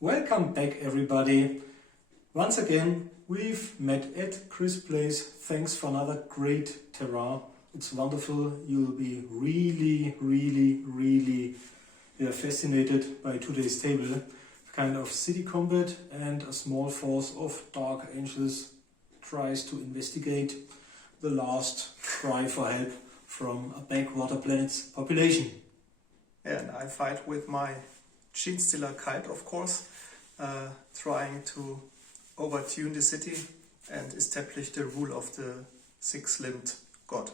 Welcome back everybody. Once again we've met at Chris' place. Thanks for another great terrain. It's wonderful. You'll be really fascinated by today's table. Kind of city combat and a small force of Dark Angels tries to investigate the last cry for help from a backwater planet's population. And I fight with my Genestealer Cult, of course, trying to overtune the city and establish the rule of the six-limbed god.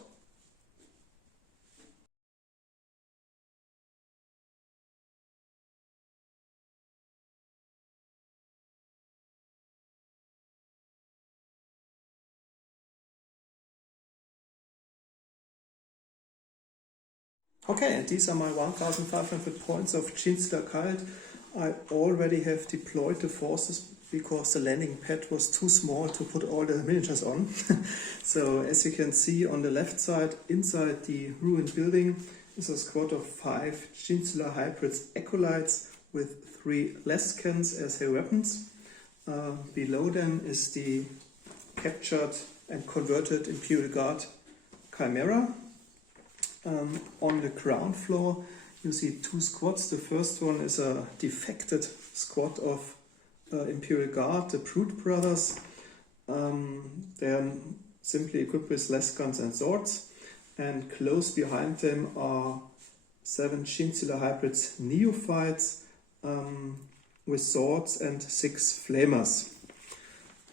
Okay, and these are my 1500 points of Genestealer Cult. I already have deployed the forces because the landing pad was too small to put all the miniatures on. So as you can see on the left side, inside the ruined building is a squad of 5 Genestealer hybrids acolytes with 3 Leskans as their weapons. Below them is the captured and converted Imperial Guard Chimera. On the ground floor you see 2 squads. The first one is a defected squad of Imperial Guard, the Brute Brothers. They're simply equipped with Leskans and swords, and close behind them are 7 Genestealer hybrids neophytes with swords and 6 flamers.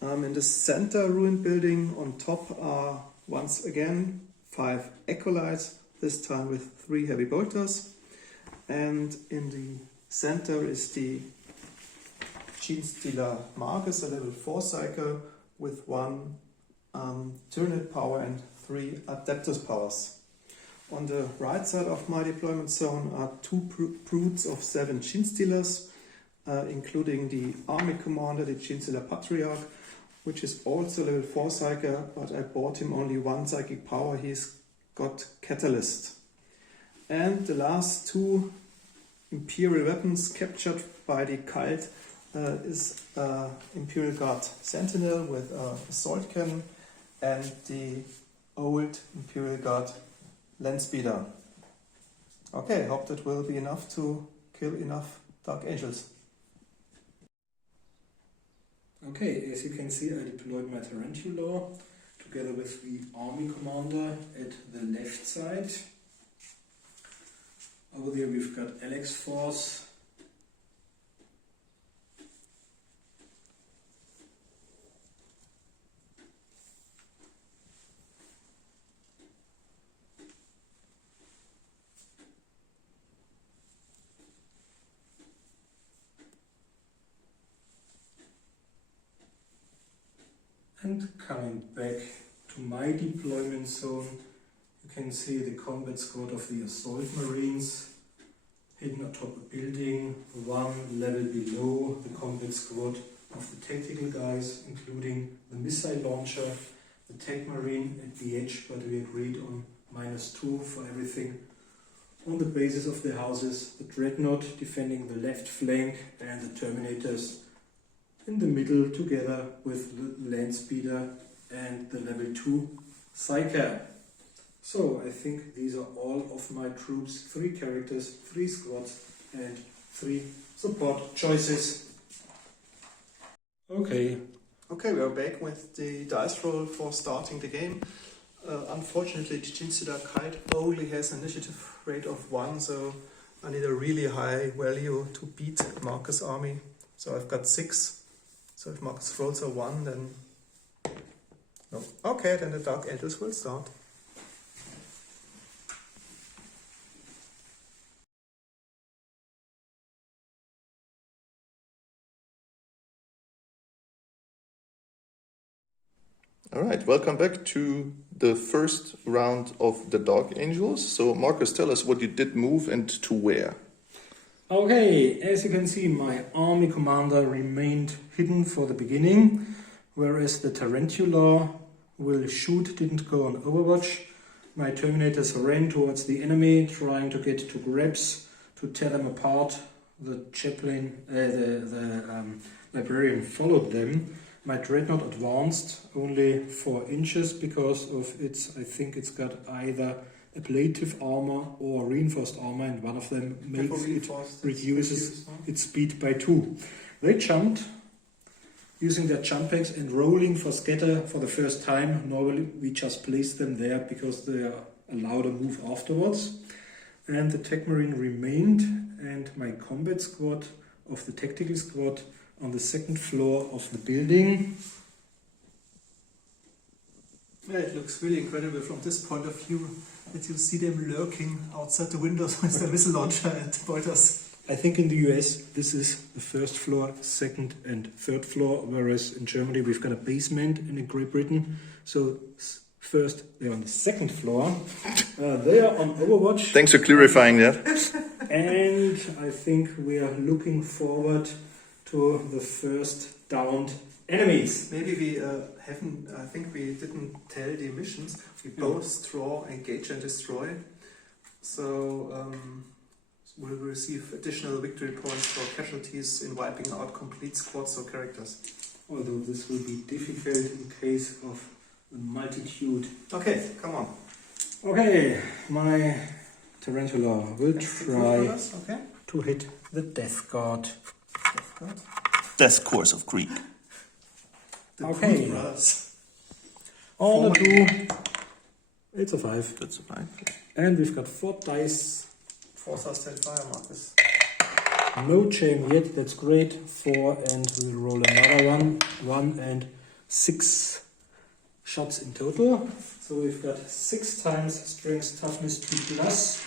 In the center ruined building on top are once again 5 acolytes, this time with 3 heavy bolters, and in the center is the Genestealer Magus, a level 4 cycle with 1 Tyranid power and 3 Adeptus powers. On the right side of my deployment zone are 2 brutes of 7 Genestealers, including the army commander, the Genestealer Patriarch, which is also level 4 cycle, but I bought him only 1 psychic power. He's got Catalyst. And the last 2 Imperial weapons captured by the cult is Imperial Guard Sentinel with assault cannon and the old Imperial Guard Landspeeder. Okay, hope that will be enough to kill enough Dark Angels. Okay, as you can see, I deployed my Tarantula together with the army commander at the left side. Over there we've got Alex Force. And coming back to my deployment zone, you can see the combat squad of the Assault Marines hidden atop a building, 1 level below the combat squad of the tactical guys, including the missile launcher, the Tech Marine at the edge, but we agreed on -2 for everything. On the basis of the houses, the Dreadnought defending the left flank and the Terminators in the middle together with the Landspeeder and the level 2 Psyker. So I think these are all of my troops, 3 characters, 3 squads and 3 support choices. Okay, we are back with the dice roll for starting the game. Unfortunately, the Genestealer Cult only has an initiative rate of 1, so I need a really high value to beat Marcus' army. So I've got 6. So if Marcus rolls a 1, then no. Okay, then the Dark Angels will start. Alright, welcome back to the first round of the Dark Angels. So Marcus, tell us what you did move and to where. Okay, as you can see, my army commander remained hidden for the beginning, whereas the Tarantula will shoot, didn't go on Overwatch. My Terminators ran towards the enemy, trying to get to grabs to tear them apart the chaplain, the librarian followed them. My dreadnought advanced only 4 inches because of its, I think it's got either ablative armor or reinforced armor, and one of them makes it reduces its speed by 2. They jumped using their jump packs and rolling for scatter for the first time. Normally we just place them there because they are allowed to move afterwards. And the tech marine remained, and my combat squad of the tactical squad on the 2nd floor of the building. Yeah, it looks really incredible from this point of view that you see them lurking outside the windows with the missile launcher and bolters. I think in the US this is the 1st floor, 2nd and 3rd floor, whereas in Germany we've got a basement, and in Great Britain, so first they're on the 2nd floor. They are on Overwatch. Thanks for clarifying that. And I think we are looking forward to the first downed enemies. Maybe we haven't, I think we didn't tell the missions. We both draw, engage and destroy. So we'll receive additional victory points for casualties in wiping out complete squads or characters. Although this will be difficult in case of the multitude. Okay, come on. Okay, my Tarantula will try Okay. to hit the Death Guard. Death Course of Greek. Okay. Brothers. On a 2, it's a 5. That's a 5. And we've got 4 dice. 4 sustained fire, Marcus. No chain yet, that's great. 4, and we'll roll another one. 1 and 6 shots in total. So we've got 6 times strength toughness 2 plus.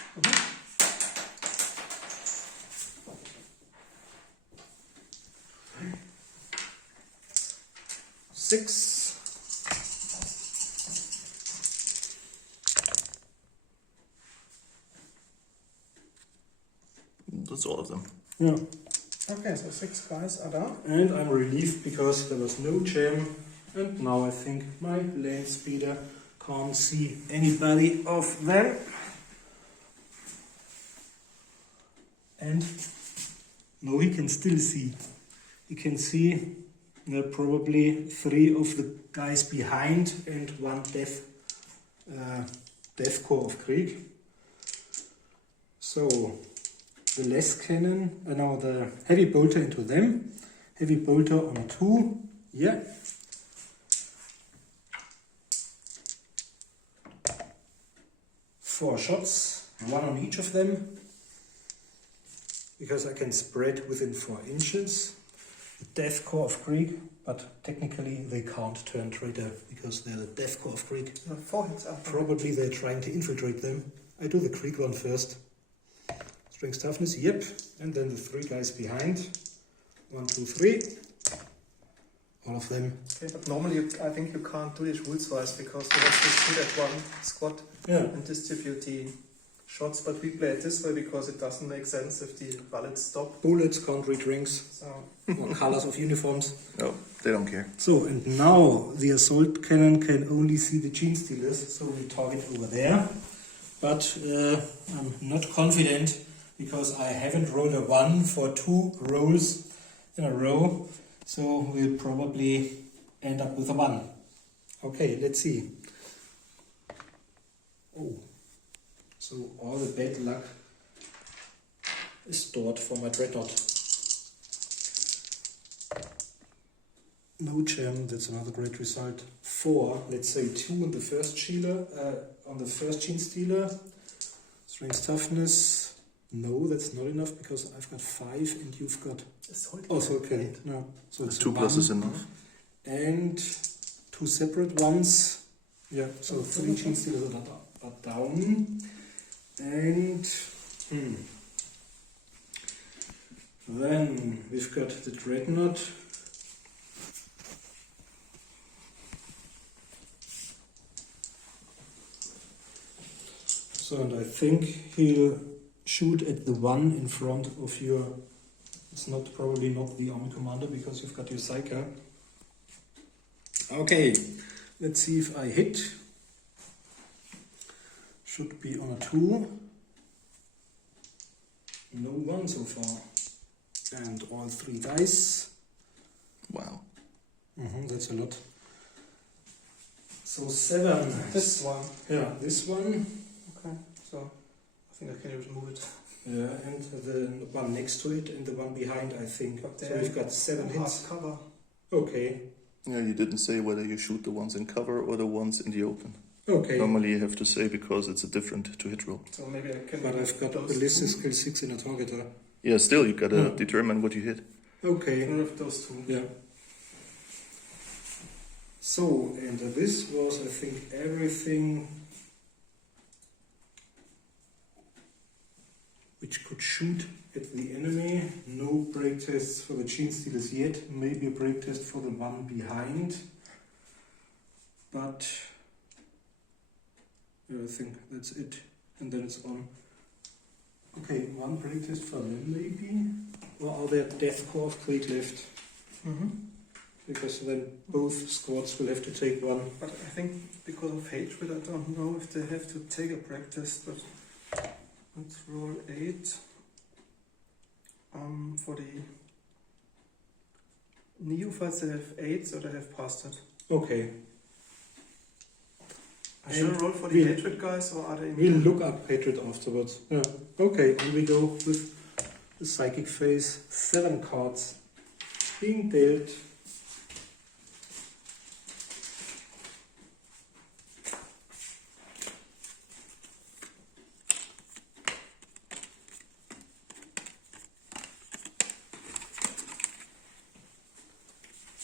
6. That's all of them. Yeah. Okay, so 6 guys are down. And I'm relieved because there was no jam. And now I think my land speeder can't see anybody of them. And no, he can still see. He can see probably 3 of the guys behind and 1 death core of Krieg. So the less cannon, now the heavy bolter into them. Heavy bolter on a 2. Yeah. Four shots, 1 on each of them, because I can spread within 4 inches. The Death Core of Krieg, but technically they can't turn traitor because they're the Death Core of Krieg. 4 hits up. Probably they're trying to infiltrate them. I do the Krieg one first. Strength toughness, yep. And then the 3 guys behind. 1, 2, 3. All of them. Okay, but normally I think you can't do this rules-wise because you have to shoot at 1 squad and distribute the shots, but we play it this way because it doesn't make sense if the bullets stop. Bullets can't read rings So or colors of uniforms. No, they don't care. So, and now the assault cannon can only see the Genestealers, so we target over there. But I'm not confident because I haven't rolled a 1 for 2 rolls in a row, so we'll probably end up with a 1. Okay, let's see. Oh, so all the bad luck is stored for my dreadnought. No gem, that's another great result. 4, let's say 2 on the first Genestealer. Strength toughness, no, that's not enough because I've got 5 and you've got assault cannon. No, so it's 2 plus is enough. And 2 separate ones. Yeah, so 3 Genestealers are down. And then we've got the dreadnought. So, and I think he'll shoot at the 1 in front of your. It's probably not the army commander because you've got your Psyker. Okay, let's see if I hit. Should be on a 2. No 1 so far. And all 3 dice. Wow. That's a lot. So 7. This one. Yeah, this one. Okay, so I think I can just move it. Yeah, and the one next to it and the one behind, I think. But So we've got 7 hits. Cover. Okay. Yeah, you didn't say whether you shoot the ones in cover or the ones in the open. Okay. Normally you have to say because it's a different to hit roll. So maybe I can. But I've got those ballistic two. skill 6 in a targeter. Yeah, still you gotta Hmm. determine what you hit. Okay. One of those two. Yeah. So, and this was, I think, everything which could shoot at the enemy. No break tests for the Genestealers yet. Maybe a break test for the one behind. But yeah, I think that's it. And then it's on. Okay, one break test for them maybe. Or are there Death Core of Krieg left? Because then both squads will have to take one. But I think because of hatred, I don't know if they have to take a practice. But let's roll 8. For the neophytes, they have 8, so they have passed it. Okay. I should roll for the we'll- hatred guys, or are they? We'll look up hatred afterwards. Yeah. Okay, and we go with the psychic phase. 7 cards being dealt.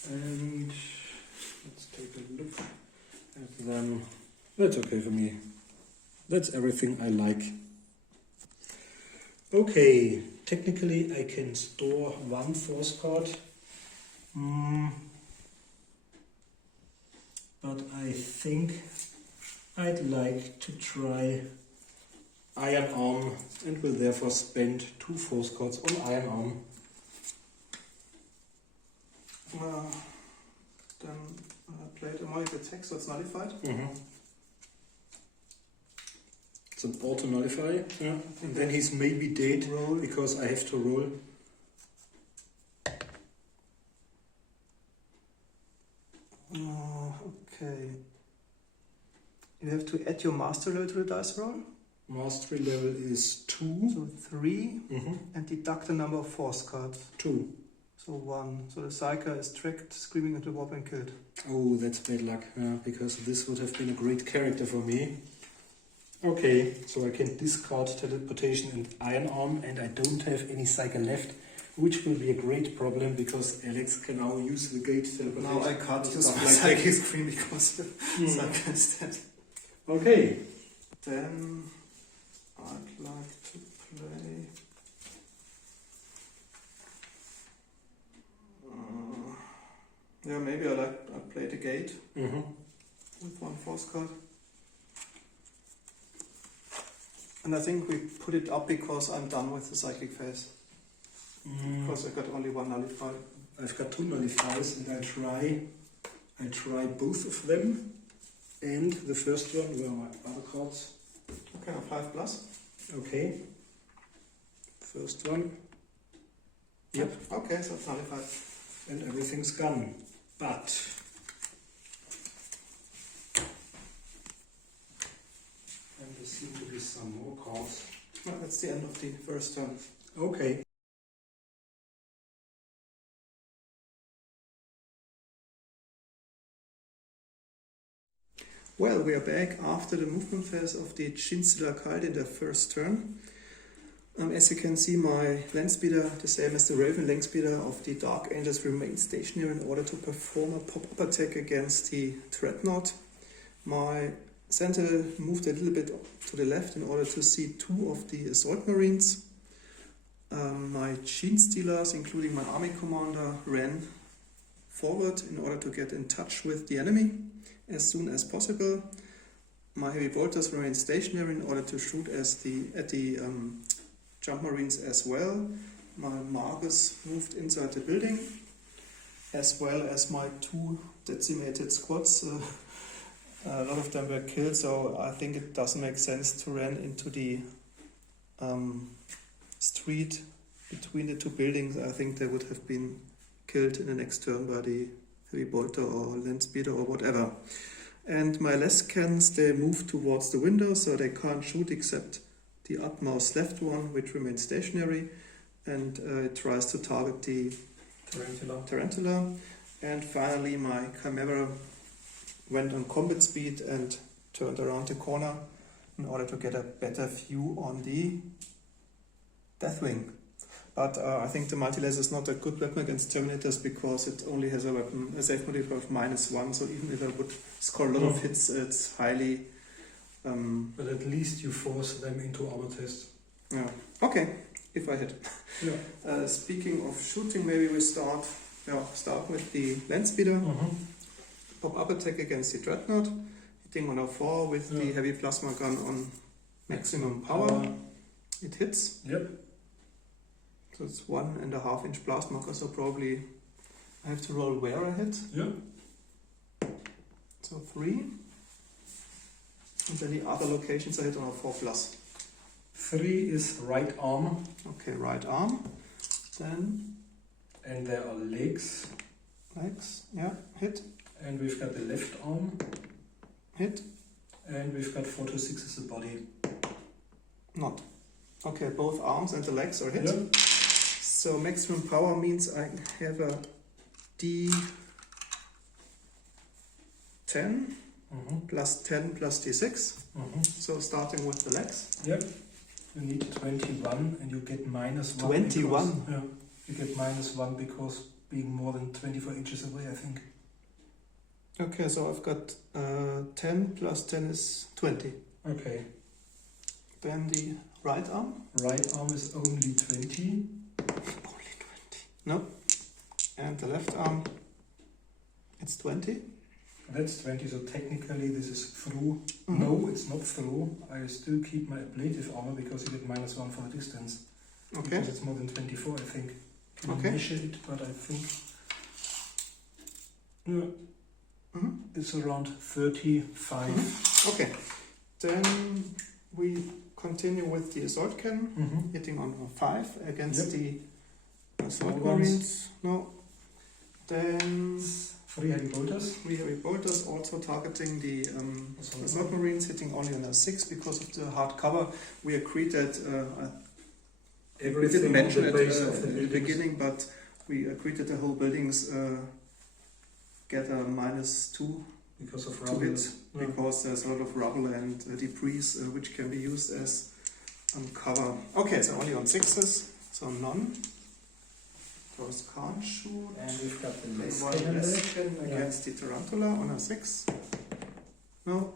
And let's take a look at them. That's okay for me. That's everything I like. Okay, technically I can store 1 force card. But I think I'd like to try Iron Arm and will therefore spend 2 force cards on Iron Arm. Then play the demonic attack, so it's nullified. It's an auto nullify, yeah. And then he's maybe dead Roll. because I have to roll. Okay. You have to add your master level to the dice roll. Mastery level is 2. So 3, Mhm. and deduct the number of force cards. 2. So 1. So the Psyker is tracked, screaming into warp and killed. Oh, that's bad luck, because this would have been a great character for me. Okay, so I can discard teleportation and Iron Arm, and I don't have any Psyker left, which will be a great problem because Alex can now use the gate teleportation. Now I can't use Stuff my like Psychic that. screen because the Hmm. Psyker is dead. Okay, Then I'd like to play. Yeah, maybe I play the gate with 1 force card. And I think we put it up because I'm done with the psychic phase. Because I got only 1 nullified. I've got 2 nullifiers and I try both of them. And the first one were my other cards. Okay, a 5 plus. Okay. First one. Yep. Okay, so it's nullified. And everything's gone. But and there seem to be some more cards. No, that's the end of the first turn. Okay. Well, we are back after the movement phase of the Genestealer Cult in their first turn. As you can see, my Landspeeder, the same as the Raven Landspeeder of the Dark Angels, remains stationary in order to perform a pop-up attack against the Dreadnought. My Sentinel moved a little bit to the left in order to see 2 of the Assault Marines. My Genestealers, including my Army Commander, ran forward in order to get in touch with the enemy as soon as possible. My Heavy Bolters remain stationary in order to shoot at the Jump Marines as well. My Magus moved inside the building, as well as my 2 decimated squads. A lot of them were killed, so I think it doesn't make sense to run into the street between the two buildings, I think they would have been killed in the next turn by the heavy bolter or land speeder or whatever. And my less cannons, they move towards the window, so they can't shoot except the utmost left one, which remains stationary, and it tries to target the Tarantula. And finally my Chimera went on combat speed and turned around the corner in order to get a better view on the Deathwing. But I think the multi-laser is not a good weapon against Terminators because it only has a safe modifier of -1, so even if I would score a lot of hits, it's highly... But at least you force them into our test. Yeah. Okay, if I hit. Yeah. Speaking of shooting, maybe we start with the land speeder. Pop-up attack against the Dreadnought, hitting on a 4 with the heavy plasma gun on maximum power. It hits. Yep. So it's 1.5 inch blast marker, so probably I have to roll where I hit. Yep. So 3. And then the other locations I hit on a 4+. 3 is right arm. Okay, right arm. Then And there are legs. legs, yeah, hit. And we've got the left arm. Hit. And we've got 4 to 6 as the body. Not. Okay, both arms and the legs are hit. Yep. So maximum power means I have a D10 plus 10 plus D6. So starting with the legs. Yep. You need 21 and you get -1. 21? Because, yeah. You get -1 because being more than 24 inches away, I think. Okay, so I've got 10 plus 10 is 20. Okay. Then the right arm. Right arm is only 20. Only 20. No. And the left arm, it's 20. That's 20, so technically this is through. No, it's not through. I still keep my ablative armor because you get -1 for the distance. Okay. Because it's more than 24, I think. Can Okay. measure it, but I think it's around 35. Okay. Then we continue with the assault cannon, hitting on a 5 against the assault marines. No. Then 3 heavy bolters. 3 heavy bolters, also targeting the assault marines, hitting only on a 6 because of the hard cover. We agreed that we didn't mention it at the beginning, but we agreed that the whole buildings get a -2 because of to rubble. hit, because there's a lot of rubble and debris which can be used as cover. Okay, so only on 6s, so none. Those can't shoot. And we've got the One less less cannon against the Tarantula on a 6. No.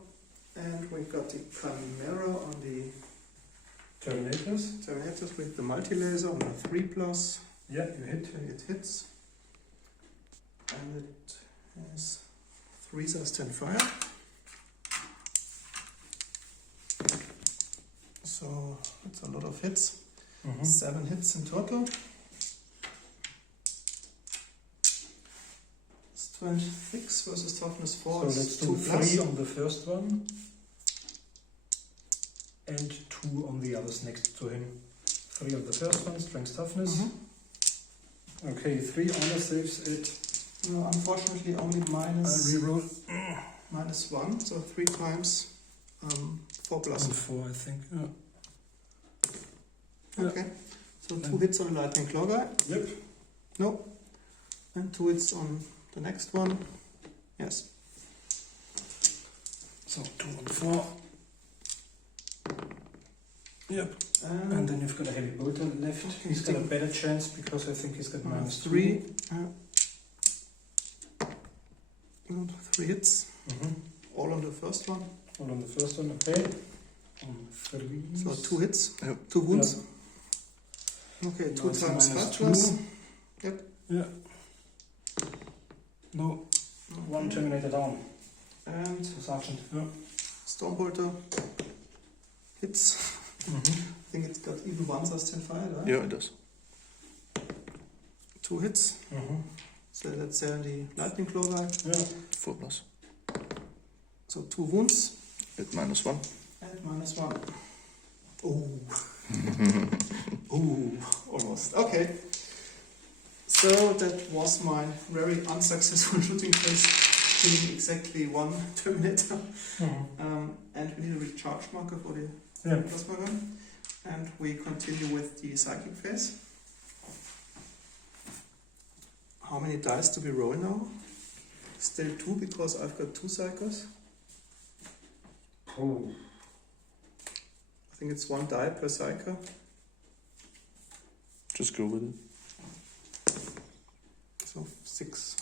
And we've got the Chimera on the Terminators with the multi-laser on a 3+. Yeah, you hit. It hits. And it has 3 sustain fire. So it's a lot of hits. 7 hits in total. Strength 6 versus toughness 4. So let's do 3 on the first one. And 2 on the others next to him. 3 on the first one, strength toughness. Okay, 3 honor saves it. No, unfortunately only Reroll. -1, so 3 times 4+. And 4, I think. Yeah. Okay, so 2 hits on Lightning Claw guy. Yep. No. And 2 hits on the next one. Yes. So 2 and 4. Yep. And then you've got a heavy bolter left. He's got a better chance because I think he's got -3. 3 hits. All on the first one. All on the first one, okay. On 3. So 2 hits. Yep. 2 wounds. Yeah. Okay, No, 2 it's times -2. 5+. Yep. Yeah. No. 1 Terminator down. And Sergeant. Yeah. Stormbolter hits. I think it's got even 1 sustain fire, right? Yeah, it does. 2 hits. So that's the Lightning Claw guy. Yeah. 4+. So 2 wounds. At -1. And -1. Oh. Oh. Almost. Okay. So that was my very unsuccessful shooting phase, killing exactly one Terminator. And we need a recharge marker for the plasma gun. And we continue with the psychic phase. How many dice do we roll now? Still 2 because I've got 2 psychos. Oh. I think it's 1 die per psycho. Just go with it. So 6.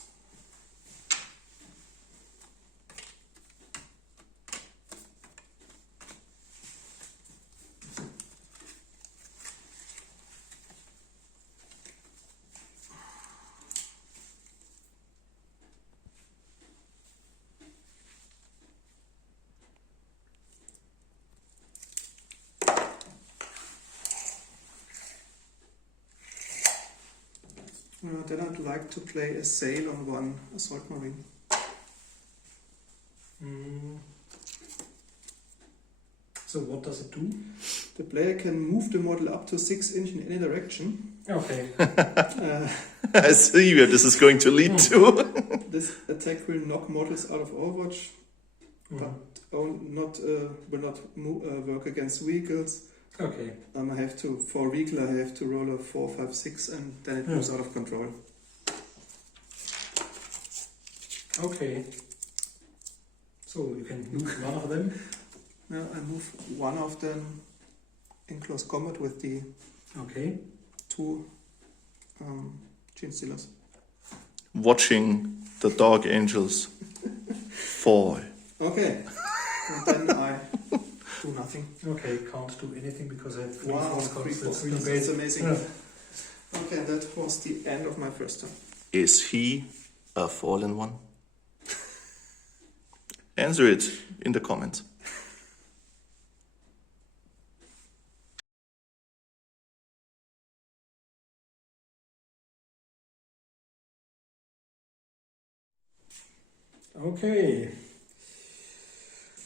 Then I'd like to play a sail on 1 assault marine. So what does it do? The player can move the model up to 6 inches in any direction. Okay. I see where this is going to lead to. This attack will knock models out of Overwatch, but will not work against vehicles. Okay. I have to, for a vehicle, I have to roll a 4, 5, 6, and then it moves out of control. Okay. So you can move one of them. Yeah, I move one of them in close combat with the 2 Genestealers. Watching the Dark Angels fall. Okay. And then I do nothing. Okay, can't do anything because I have 3 Wow, force 3 cards. force That's really cards, great. that's amazing. Yeah. Okay, that was the end of my first turn. Is he a fallen one? Answer it in the comments. Okay.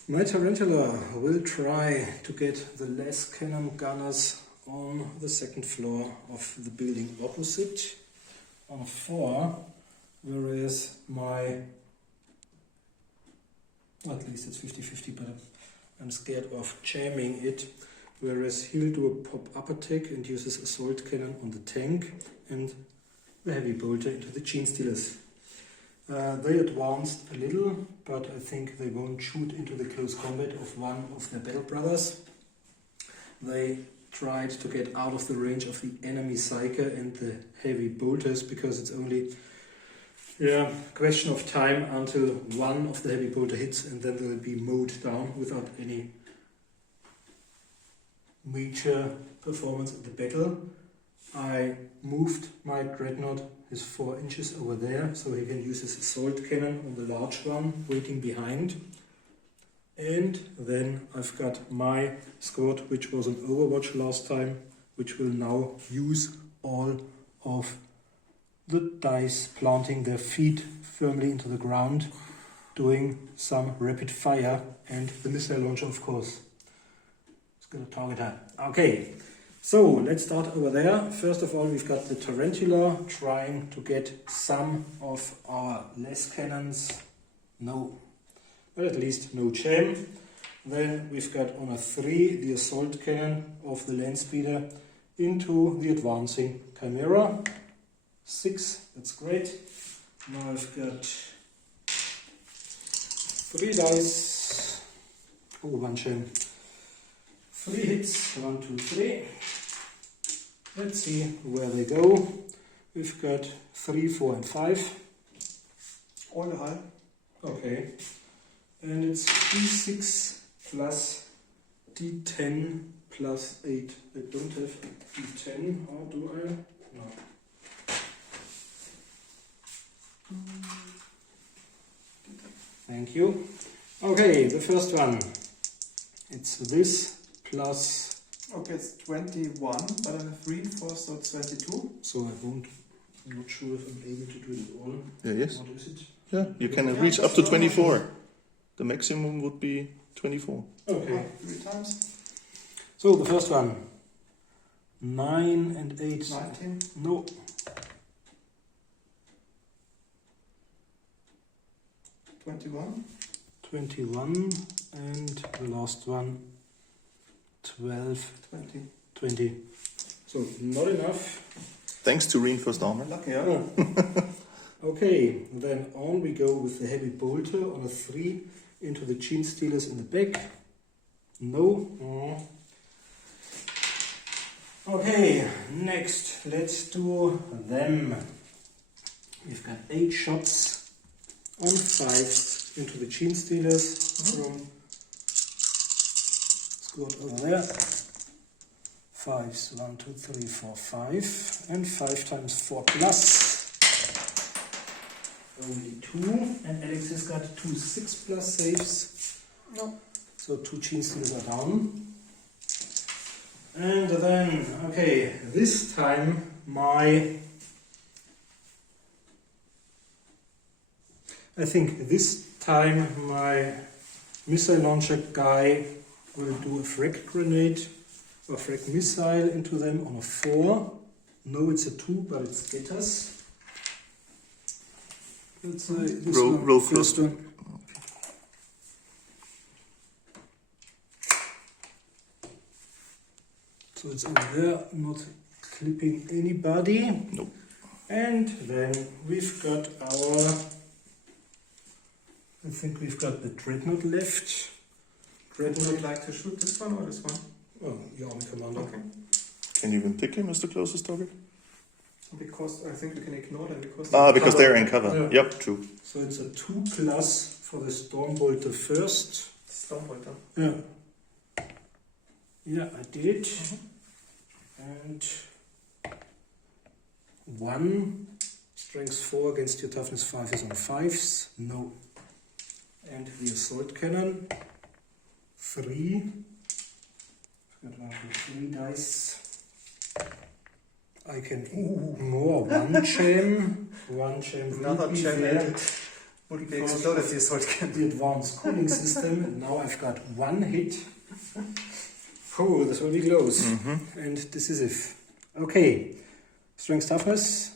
My Tarantula will try to get the less cannon gunners on the 2nd floor of the building opposite on 4, whereas my, at least it's 50-50, but I'm scared of jamming it, whereas he'll do a pop-up attack and uses assault cannon on the tank and the heavy bolter into the Genestealers. They advanced a little, but I think they won't shoot into the close combat of one of their battle brothers. They tried to get out of the range of the enemy Psyker and the heavy bolters because it's only question of time until one of the heavy bolter hits and then they'll be mowed down without any major performance in the battle. I moved my Dreadnought his 4 inches over there so he can use his assault cannon on the large one waiting behind. And then I've got my squad, which was on Overwatch last time, which will now use all of the dice, planting their feet firmly into the ground, doing some rapid fire, and the missile launcher, of course. It's going to target her. Okay, so let's start over there. First of all, we've got the Tarantula trying to get some of our less cannons. No. But at least no jam. Then we've got on a 3 the assault cannon of the land speeder into the advancing Chimera. 6, that's great. Now I've got 3 dice. Oh, 1 jam. 3 hits. 1, 2, 3. Let's see where they go. We've got 3, 4, and 5. All high. Okay. And it's D6 plus D10 plus 8. I don't have D10, or do I? No. Thank you. Okay, the first one. It's this plus... Okay, it's 21, but I have reinforced, so it's 22. So I won't... I'm not sure if I'm able to do it all. Yeah, yes. What is it? Yeah, you can reach up to 24. The maximum would be 24. Okay. 3 times. So the first one, 9 and 8. 19. No. 21. 21. And the last one, 12. 20. 20. So not enough. Thanks to reinforced armor. Lucky, yeah. Okay, then on we go with the heavy bolter on a 3 into the Genestealers in the back. No. Okay, next let's do them. We've got 8 shots on 5 into the Genestealers from squad over there. 5s, 1, 2, 3, 4, 5, and 5 times 4 plus. Only 2, and Alex has got 2 6 plus saves. No. So 2 Genestealers are down. And then, okay, this time I think this time my missile launcher guy will do a frag grenade or frag missile into them on a 4. No, it's a 2, but it scatters. Let's say this Roll first first. one. So it's over there, not clipping anybody. Nope. And then we've got I think we've got the Dreadnought left. Would you like to shoot this one or this one? Oh, your army commander. Okay. Can you even pick him as the closest target? Because I think we can ignore them because Because cover. they're in cover. Yeah. Yep, true. So it's a 2 plus for the Stormbolter first. Stormbolter. Yeah. Yeah, I did. And 1 strength 4 against your toughness 5 is on 5s. No. And the assault cannon 3. I've got 1, 2, 3 dice. I can more 1 gem. 1 gem. Another would be gem there. and it wouldn't be exploded the assault can. The advanced cooling system. And now I've got 1 hit. Oh, this will be close. And decisive. Okay. Strength toughness.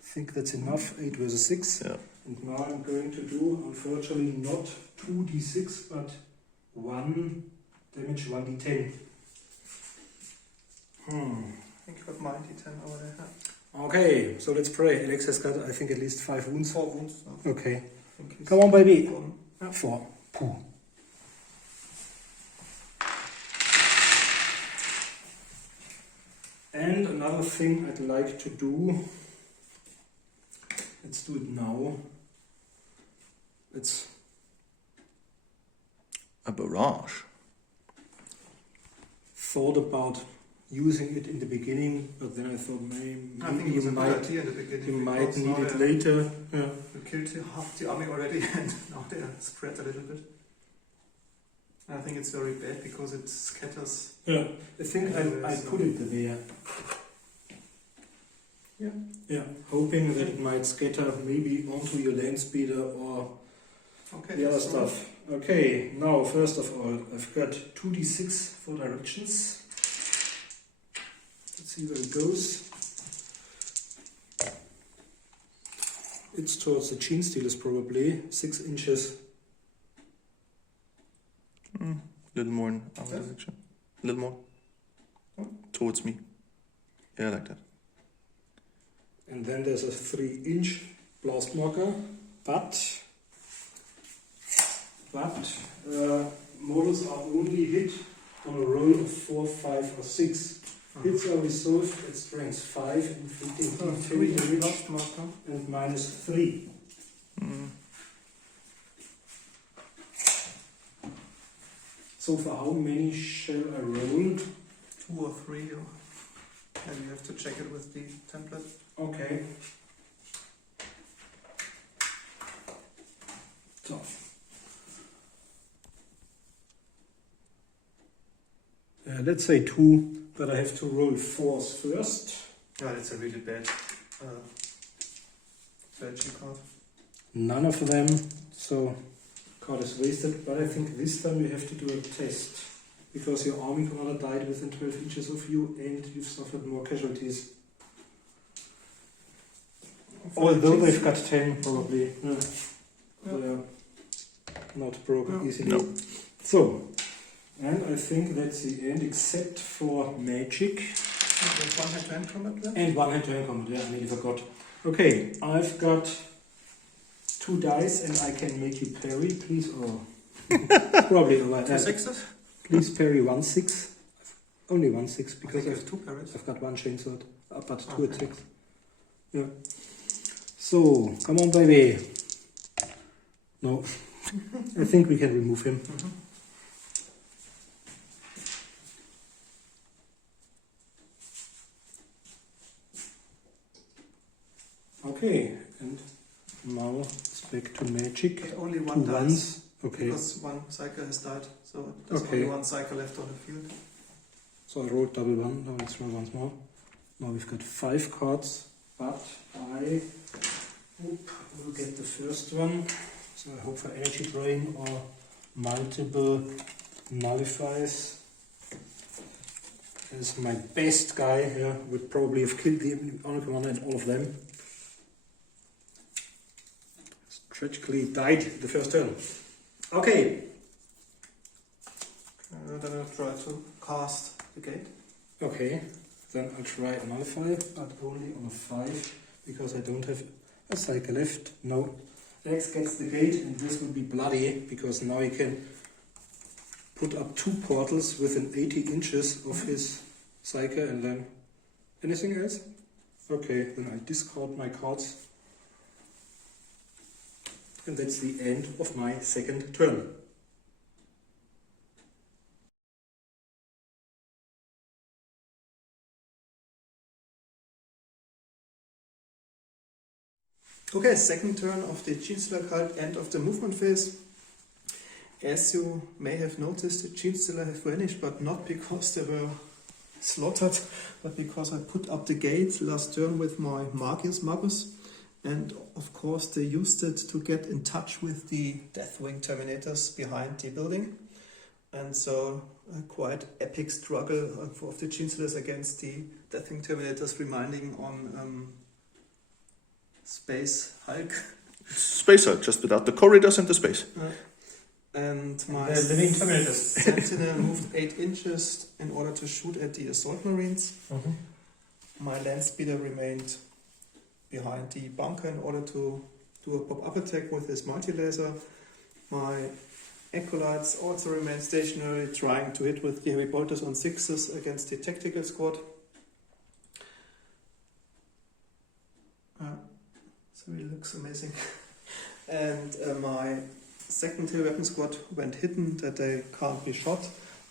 I think that's enough. 8 versus 6. Yeah. And now I'm going to do, unfortunately, not 2d6, but 1 damage, 1d10. I think you got my D10 over there. Okay, so let's pray. Alex has got, I think, at least 5 wounds. 4 wounds. No. Okay. I think he's Come on, baby. gone. 4. Puh. And another thing I'd like to do, let's do it now. Let's A barrage. thought about using it in the beginning, but then I thought maybe I think it you was a good might, idea in the beginning. you might because need now it they- later. Yeah. We killed half the army already and now they are spread a little bit. I think it's very bad because it scatters. Yeah, I think I put it there. Yeah. Yeah, hoping that it might scatter maybe onto your land speeder or Okay. the other so- stuff. Okay, now first of all, I've got 2d6 for directions. Let's see where it goes. It's towards the Genestealers probably, 6 inches. Little more in our Yeah. direction. A little more. Oh. Towards me. Yeah, like that. And then there's a 3-inch blast marker, but models are only hit on a roll of 4, 5, or 6. Hits are resolved at strength 5, inflicting Oh, D10 3 damage blast marker. and -3. So for how many shall I roll? 2 or 3. And you have to check it with the template. Okay. So. Let's say 2, but I have to roll 4s first. Yeah, that's a really bad G card. None of them, so card is wasted. But I think this time we have to do a test. because your army commander died within 12 inches of you and you've suffered more casualties. Although they've got 10 probably. Yeah. They're not broken easily. No. So, and I think that's the end except for magic. There's one hand-to-hand combat left. And one hand-to-hand combat, yeah, I nearly forgot. Okay, I've got 2 dice and I can make you parry, please. Oh, probably alright. 2 sixes? Please parry 1 6. Only 1 6 because I've 2 parries. I've got 1 chainsword, but 2 attacks. Yeah. So, come on, baby. No, I think we can remove him. Okay, and now it's back to magic. But only 1 2 dice. ones. Okay, Because 1 cycle has died, so there's Okay. only 1 cycle left on the field. so I rolled double 1. Now let's roll once more. Now we've got 5 cards, but I will get the first one. So I hope for energy drain or multiple nullifies. As my best guy here would probably have killed the army commander and all of them. Tragically died the first turn. Okay. Then I'll try to cast the gate. Okay. Then I'll try nullify, but only on a 5 because I don't have a cycle left. No. Lex gets the gate, and this will be bloody because now he can put up 2 portals within 80 inches of his cycle, and then anything else? Okay, then I discard my cards. And that's the end of my second turn. Okay, second turn of the Genestealer Cult, end of the movement phase. As you may have noticed, the Genestealer have vanished, but not because they were slaughtered, but because I put up the gate last turn with my Magus. And of course they used it to get in touch with the Deathwing Terminators behind the building. And so a quite epic struggle of the Genestealers against the Deathwing Terminators, reminding on Space Hulk. Space Hulk, just without the corridors and the space. And my They're living Terminators. Sentinel moved 8 inches in order to shoot at the Assault Marines. My Land Speeder remained behind the bunker in order to do a pop-up attack with his multi-laser. My Acolytes also remained stationary, trying to hit with the heavy bolters on 6s against the tactical squad. So it looks amazing. And my second heavy weapon squad went hidden, that they can't be shot,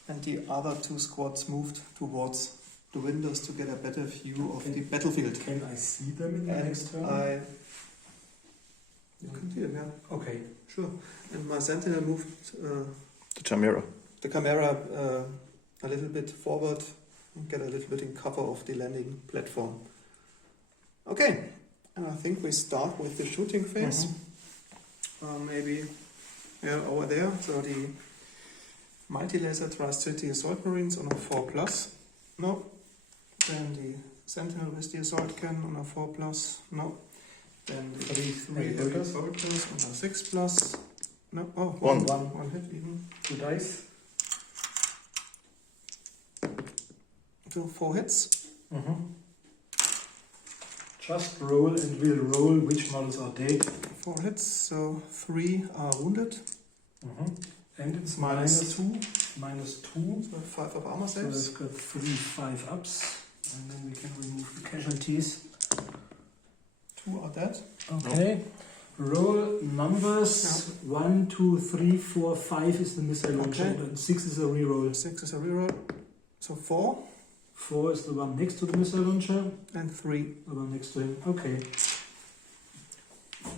and the other 2 squads moved towards the windows to get a better view of the battlefield. Can I see them in the And next turn? you can see them, yeah, Okay. sure. And my Sentinel moved The Chimera. the camera a little bit forward and get a little bit in cover of the landing platform. Okay, and I think we start with the shooting phase. Maybe over there. So the multi-laser tries to hit the Assault Marines on a 4+. No. Then the Sentinel with the Assault Cannon on a 4+. No. Then the 3 heavy bolters on a 6+. No. Oh, one hit even. 2 dice. So 4 hits. Just roll and we'll roll which models are dead. 4 hits, so 3 are wounded. And it's Minus minus 2. So 5 of armor So saves. we've got 3 5-ups. And then we can remove the casualties. 2 are dead. Okay. Roll numbers. 1, 2, 3, 4, 5 is the missile launcher. Okay. And 6 is a reroll. 6 is a reroll. So 4 4 is the one next to the missile launcher. and 3. The one next to him. Okay.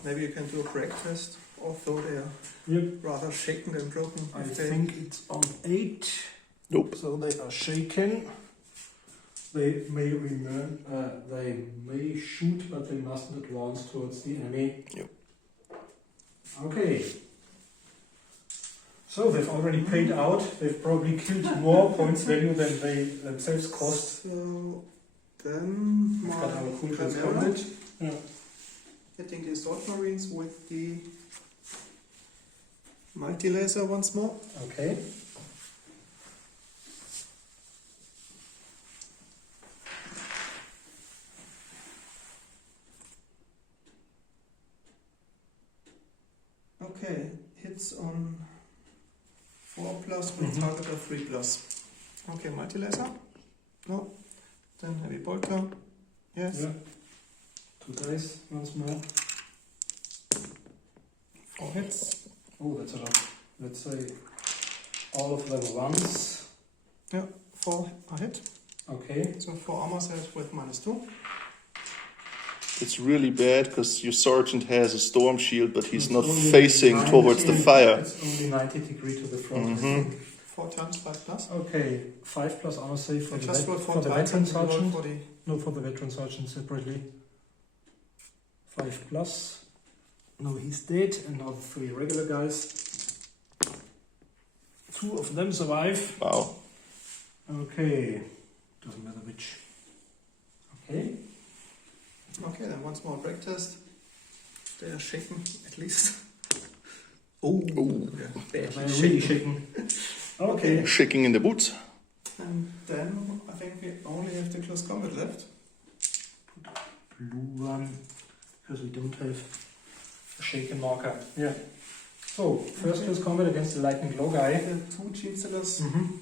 Maybe you can do a break test, although they are Yep. rather shaken and broken. I If they- think it's on 8. Nope. So they are shaken. They may they may shoot, but they mustn't advance towards the enemy. Yep. Okay. So they've already paid out. They've probably killed more points value than they themselves cost. So then We've got our cool Chimera combat. Yeah. hitting the assault marines with the multi-laser once more. Okay. Okay, hits on 4 plus with target of 3 plus. Okay, multi-laser. No. Then heavy bolter. Yes. Yeah. 2 dice once more. 4 hits. Oh, that's a lot. Let's say all of them once. Yeah, 4 are hit. Okay. So 4 armor sets with -2. It's really bad because your sergeant has a storm shield, but he's It's not only facing 90 towards the fire. It's only 90 degrees to the front. I think. 4 times 5 plus. Okay, 5 plus armor save for, I the, just rolled 4 for the times veteran and rolled sergeant. for the No, for the veteran sergeant separately. 5 plus. No, he's dead, and now 3 regular guys. 2 of them survive. Wow. Okay, doesn't matter which. Okay. Okay, then once more break test. They are shaken at least. Oh, yeah, They're badly really shaken. shaking. Okay. Shaking in the boots. And then I think we only have the close combat left. Blue one, because we don't have a shaken marker. Yeah. So, first close combat against the lightning glow guy. The 2 Genestealers.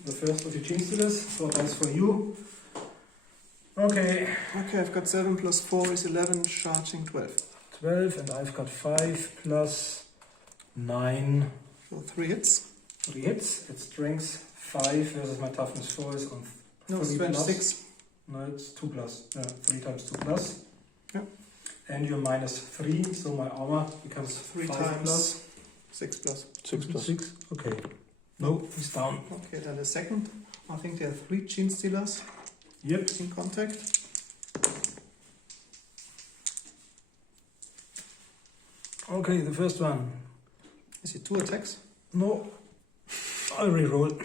The first of the Genestealers. 4 dice for you. Okay. Okay, I've got 7 plus 4 is 11, charging 12. 12, and I've got 5 plus 9. So 3 hits. 3 hits. It's strength 5 versus my toughness 4 is on No, 3 strength plus. 6. No, it's 2 plus. 3 times 2 plus. Yeah. And you're -3, so my armor becomes 3 5 times plus. 6 plus. 6 plus. 6. Okay. No, he's down. Okay, then the second. I think there are 3 Genestealers Yep. in contact. Okay, the first one. Is it 2 attacks? No. I'll reroll.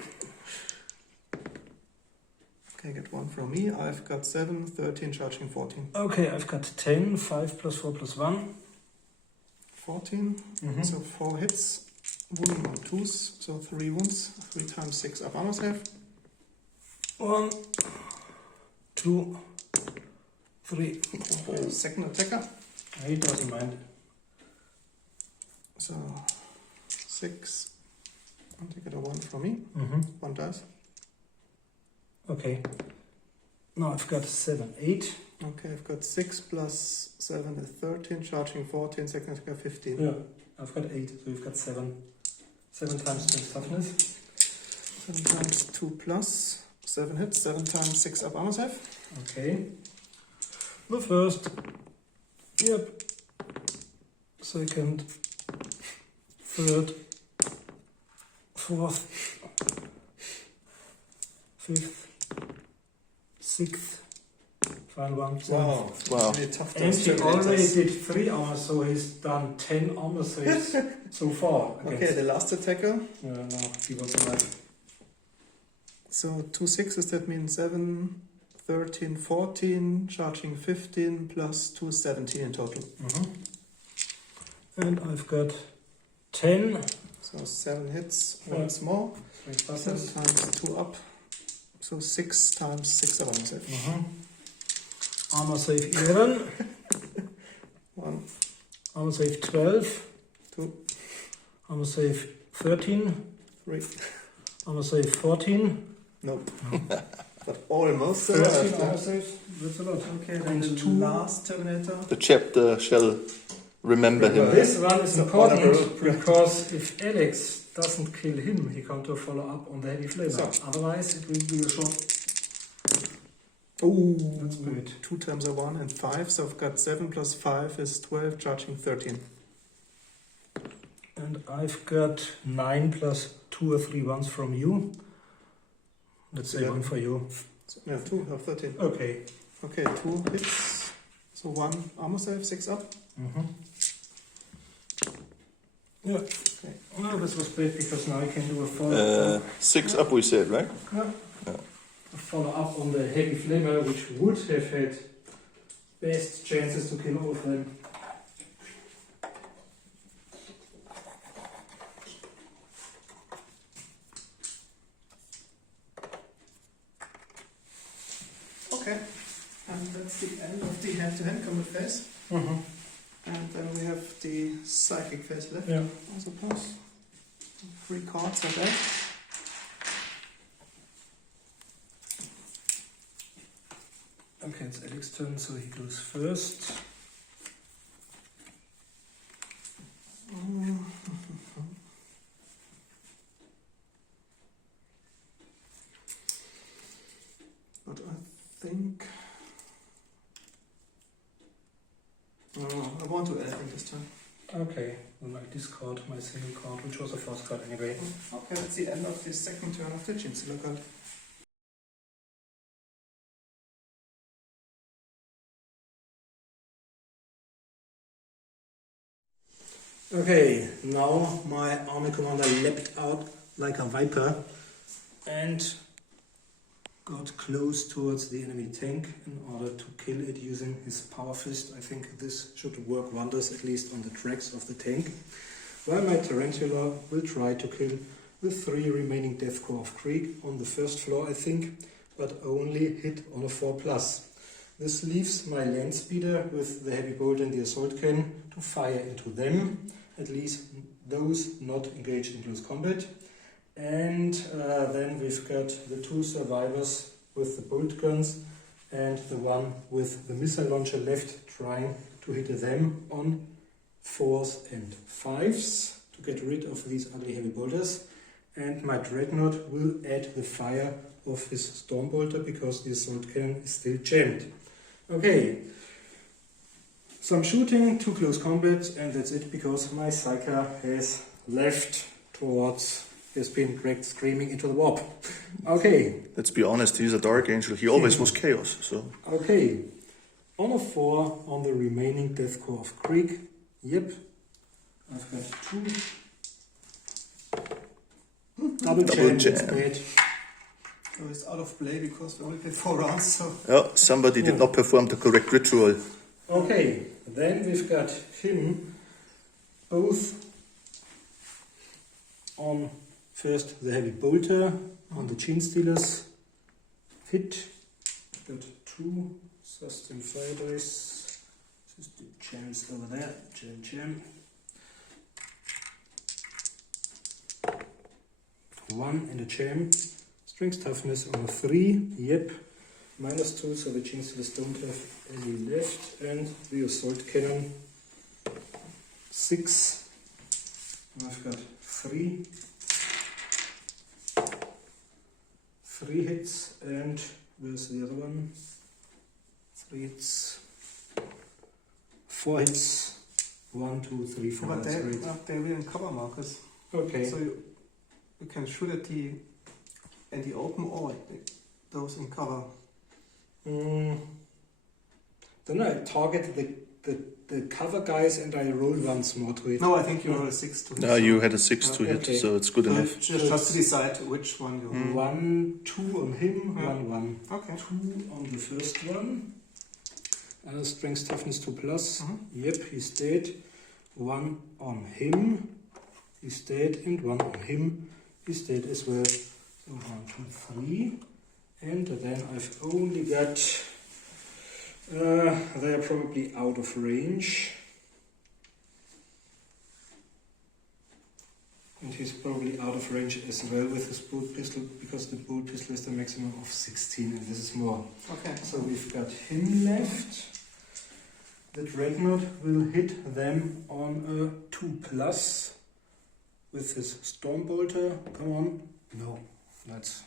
Okay, get 1 from me. I've got 7, 13, charging 14. Okay, I've got 10. 5 plus 4 plus 1. 14. So 4 hits. Wounding on 2s. So 3 wounds. 3 times 6 up armor save. 1, 2, 3. Second attacker. He doesn't mind. So 6. And you get a 1 from me. 1 dice. Okay. Now I've got 7, 8. Okay, I've got 6 plus 7 is 13, charging 14, second attacker 15. Yeah, I've got 8, so you've got 7. 7 times strength toughness. 7 times 2 plus 7 hits, 7 times 6 up armor save. Okay. The first. Yep. Second. Third. Fourth. Fifth. Sixth. Final one. Wow. Wow. Really tough And dice he already terminators. did 3 armor, so he's done 10 armor saves so far. Okay, the last attacker. No, he was alive. So 2 6s, that means 7, 13, 14, charging 15, plus 2 17 in total. And I've got 10. So 7 hits once more. 7 times 2 up. So 6 times 6 up armor save. Armor save 11. 1, Armor save 12. 2, Armor save 13. 3. Armor save 14. Nope. But almost 13 survived. armor saves. That's a lot. Okay, then And the 2. last Terminator. The chapter shall remember him. This one is So important honorable. because if Alex doesn't kill him, he can't do a follow up on the heavy flamer. So. Otherwise, it will be a shot. Oh, That's good. 2 times a 1 and 5. So I've got 7 plus 5 is 12, charging 13. And I've got 9 plus 2 or 3 ones from you. Let's say 1 for you. So, yeah, 2 of 13. Okay. Okay, 2 hits. So 1 armor save, 6 up. Yeah. Okay. Well, this was bad because now I can do a follow-up. 6 up, we said, right? A follow-up on the heavy flamer, which would have had best chances to kill all of them. Okay. And that's the end of the hand-to-hand combat phase. And then we have the psychic phase left, Yeah. I suppose. 3 cards are there. Okay, it's Alex's turn, so he goes first. But I think... I want to add in this time. Okay, then I discard my single card, which was a first card anyway. Okay, that's the end of the second turn of the Genestealer Cult. Okay, now my army commander leapt out like a viper and got close towards the enemy tank in order to kill it using his power fist. I think this should work wonders, at least on the tracks of the tank. While my tarantula will try to kill the 3 remaining death core of Krieg on the first floor, I think, but only hit on a 4+. This leaves my land speeder with the heavy bolt and the assault cannon to fire into them, at least those not engaged in close combat. And then we've got the 2 survivors with the bolt guns and the one with the missile launcher left, trying to hit them on 4s and 5s to get rid of these ugly heavy bolters. And my dreadnought will add the fire of his storm bolter because the assault cannon is still jammed. Okay, some shooting, 2 close combat, and that's it because my Psyker has left towards, has been dragged screaming into the warp. Okay. Let's be honest, he's a Dark Angel. He always was chaos, so... Okay. On a 4 on the remaining death core of Krieg. Yep. I've got 2. Double jam instead. So it's out of play because we only played 4 rounds, so... Oh, somebody did not perform the correct ritual. Okay, then we've got him both on first the heavy bolter on the Genestealers hit. Got 2 sustained fire dice. This is the jams over there. Jam. 1 and a jam. Strength toughness on a 3. Yep. -2, so the Genestealers don't have any left. And the assault cannon 6. And I've got 3 hits, and where's the other one? 3 hits, 4 hits, 1, 2, 3, 4. But That's great. they're in cover markers. Okay. So you can shoot at the open or those in cover. Then I target the cover guys and I roll once more to it. No, I think you roll a 6 to hit. No, you had a 6 to hit, Okay. so it's good So enough. just to decide which one you roll. 1, 2 on him, Yeah. 1. Okay. 2 on the first one. Strength toughness 2+. Mhm. Yep, he's dead. 1 on him. He's dead, and 1 on him. He's dead as well. So 1, 2, 3. And then I've only got... they are probably out of range. And he's probably out of range as well with his bolt pistol, because the bolt pistol is the maximum of 16 and this is more. Okay. So we've got him left. The Dreadnought will hit them on a 2+ with his Storm Bolter. Come on. No, that's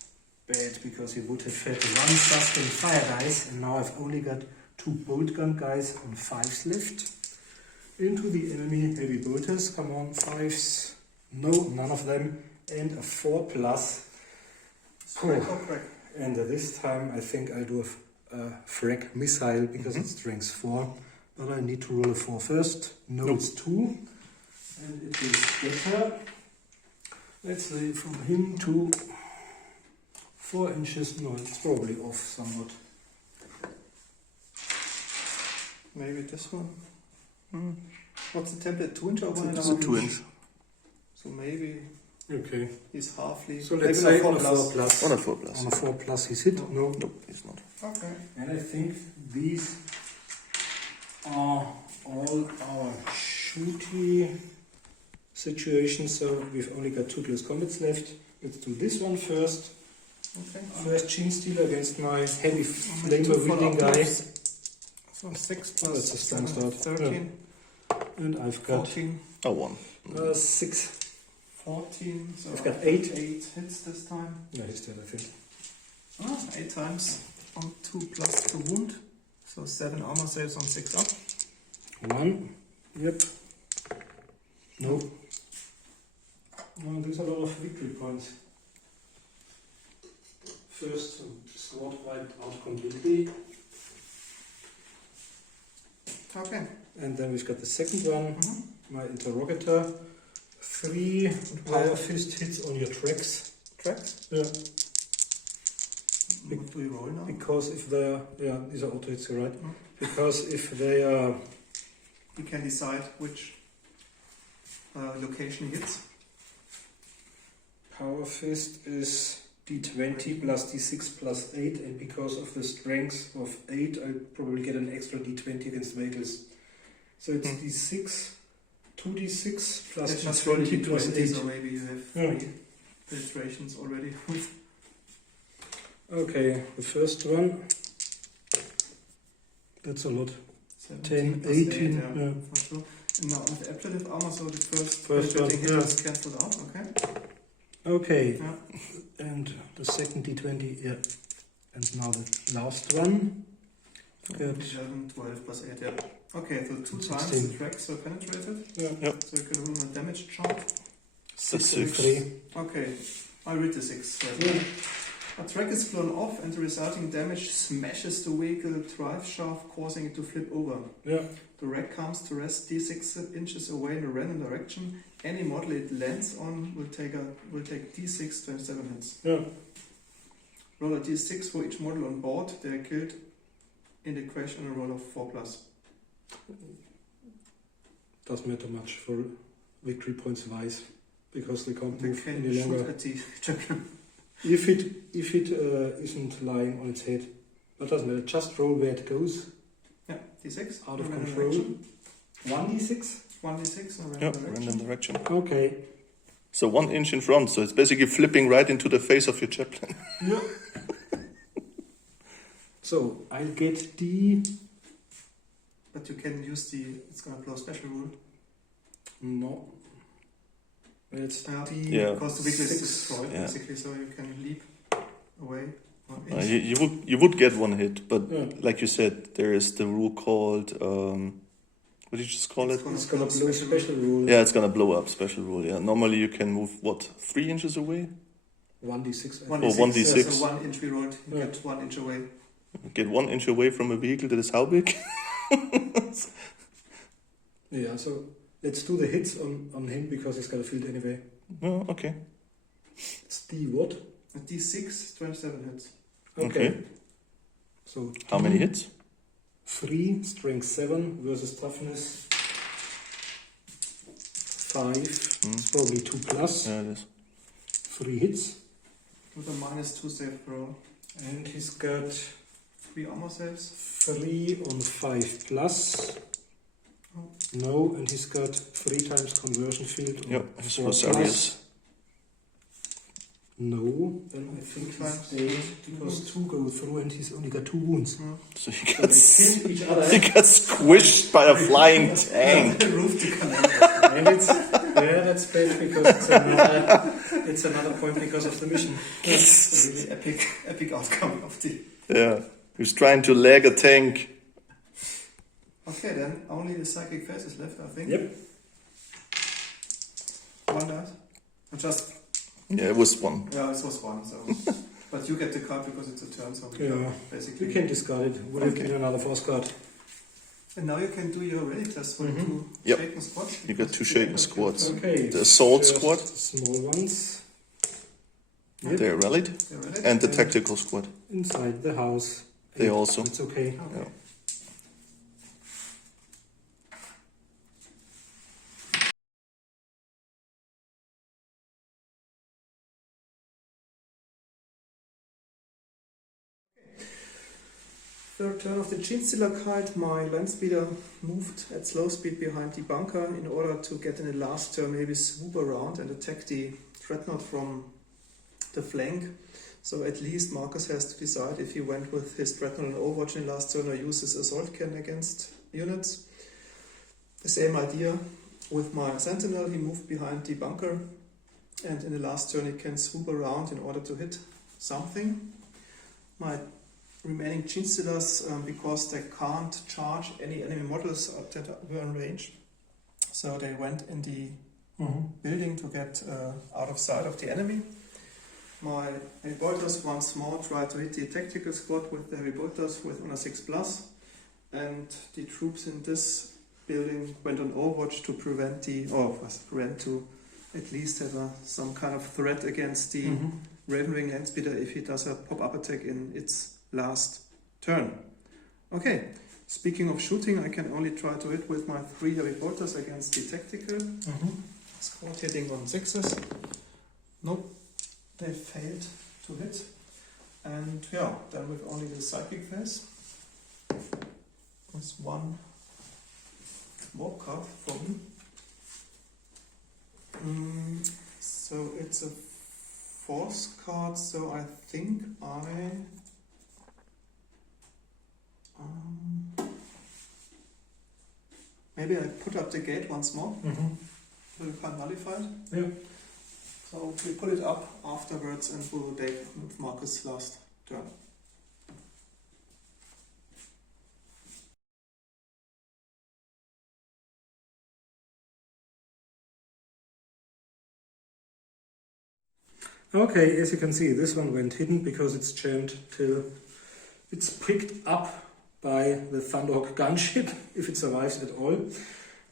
bad because he would have had 1 sustained fire dice, and now I've only got 2 bolt gun guys on 5s left. Into the enemy heavy bolters. Come on, 5s. No, none of them. And a 4+. And this time I think I'll do a frag missile because it's strength 4. But I need to roll a 4 first. No, Nope. it's 2. And it will scatter, let's say, from him to 4 inches. No, it's probably off somewhat. Maybe this one. What's the template? 2 inch or 1 It's a 2 inch. So maybe Okay. he's halfly. So let's maybe say not on a 4 plus. On a 4 plus. On a 4 plus he's hit? No. Nope, it's not. Okay. And I think these are all our shooty situations. So we've only got 2 close combats left. Let's do this one first. Okay. First Genestealer against my heavy flavor wielding guy. So 6 Oh, plus that's a strong 7, start. 13, And I've got 14, Oh, 1. 6. 14. So I've got 8. 8 hits this time. No, he's dead, I think. 8 times on 2 plus 2 wound. So 7 armor saves on 6 up. 1. Yep. No. Oh, there's a lot of victory points. First squad wiped out completely. Okay. And then we've got the second one, my interrogator. 3 power fist hits on your tracks. Tracks. Yeah. What do we roll now? Because if they're, yeah, these are auto hits, right? Because if they are, We can decide which location hits. power fist is d20 plus d6 plus 8, and because of the strength of 8, I'll probably get an extra d20 against vehicles. So it's d6, 2d6 plus Let's just roll d20 plus d20, 8. so maybe you have 3 penetrations already. Okay, the first one. That's a lot. 17 10, plus 18. eight, Yeah. for sure. And now with the ablative armor, so the first First one, penetrating hit yeah. is cancelled out, okay? Okay, Yeah. and the second d20, yeah. And now the last one. Got 11, 12 plus 8, yeah. Okay, so 2 times 16. the tracks are penetrated. yeah. So you can roll a damage chart. 6 and and 3. Okay, I'll read the 6. Yeah. A track is blown off and the resulting damage smashes the vehicle drive shaft, causing it to flip over. Yeah. The wreck comes to rest d6 inches away in a random direction. Any model it lands on will take d6 27 hits. Yeah. Roll a d6 for each model on board. They are killed in the crash on a roll of 4 plus. Doesn't matter much for victory points wise, because they can't They move can any shoot longer. at the champion. If it isn't lying on its head, that doesn't matter. Just roll where it goes. Yeah, d6. Out of random control. direction. 1d6. 1d6 in a random Yeah, direction. random direction. Okay. So 1 inch in front, so it's basically flipping right into the face of your chaplain. Yeah. So I'll get D. But you can use it's gonna blow special rule. No. It's Yeah, D. Yeah. because the vehicle is 6. destroyed, Yeah. basically, so you can leap away. Or You would get 1 hit, but Yeah. like you said, there is the rule called what did you just call it? It's gonna blow special rule. Yeah, it's gonna blow up special rule. Yeah, normally you can move 3 inches away. 1d6. I One think. Or 1d6. So 1 inch we rolled, you Yeah. get 1 inch away. Get 1 inch away from a vehicle that is how big? Yeah. So let's do the hits on him because he's got a field anyway. Oh, okay. It's D what? A d6, 27 hits. Okay. So How many hits? 3, strength 7 versus toughness 5. It's probably 2 plus. Yeah, it is. 3 hits. With a -2 save roll. And he's got 3 armor saves. 3 on 5 plus. No, and he's got 3 times conversion field on Yep, his 4 was plus. Arius. No, then I think he's Times. dead because 2 go through and he's only got 2 wounds. So he So got, they kill each other. he got squished by a flying tank. The roof to connect. And it's, yeah, that's bad because it's another point because of the mission. It's a really epic outcome of the. Yeah, he was trying to lag a tank. Okay, then only the psychic phase is left, I think. Yep. 1 dice. Or just Yeah, it was 1. yeah, this was 1. So, but you get the card because it's a turn, so we Yeah. go basically. We can discard it. We'll Okay. get another force card. And now you can do your ready test for the two Yep. shaken squads. You got two shaken squads. Okay. The assault first squad, Small ones. Yep. they're rallied, They're ready? and the tactical squad. Inside the house. They also. It's okay. Yeah. Third turn of the Genestealer Cult, my land speeder moved at slow speed behind the bunker in order to get in the last turn maybe swoop around and attack the dreadnought from the flank. So at least Marcus has to decide if he went with his dreadnought and Overwatch in the last turn or used his assault cannon against units. The same idea with my sentinel, he moved behind the bunker and in the last turn he can swoop around in order to hit something. My remaining Genestealers, because they can't charge any enemy models that were in range, so they went in the building to get out of sight of the enemy. My heavy bolters once more tried to hit the tactical squad with the heavy bolters with honor 6+, and the troops in this building went on Overwatch to prevent to at least have some kind of threat against the Ravenwing Landspeeder if he does a pop-up attack in its last turn. Okay, speaking of shooting, I can only try to hit with my 3 heavy bolters against the tactical squad, hitting on 6s. Nope, they failed to hit. And yeah, then with only the psychic phase. With one mob card from so it's a force card, so I think maybe I put up the gate once more. Will it find nullified? Yeah. So we pull it up afterwards and we'll take Marcus' last turn. Okay, as you can see, this one went hidden because it's jammed till it's picked up by the Thunderhawk gunship, if it survives at all.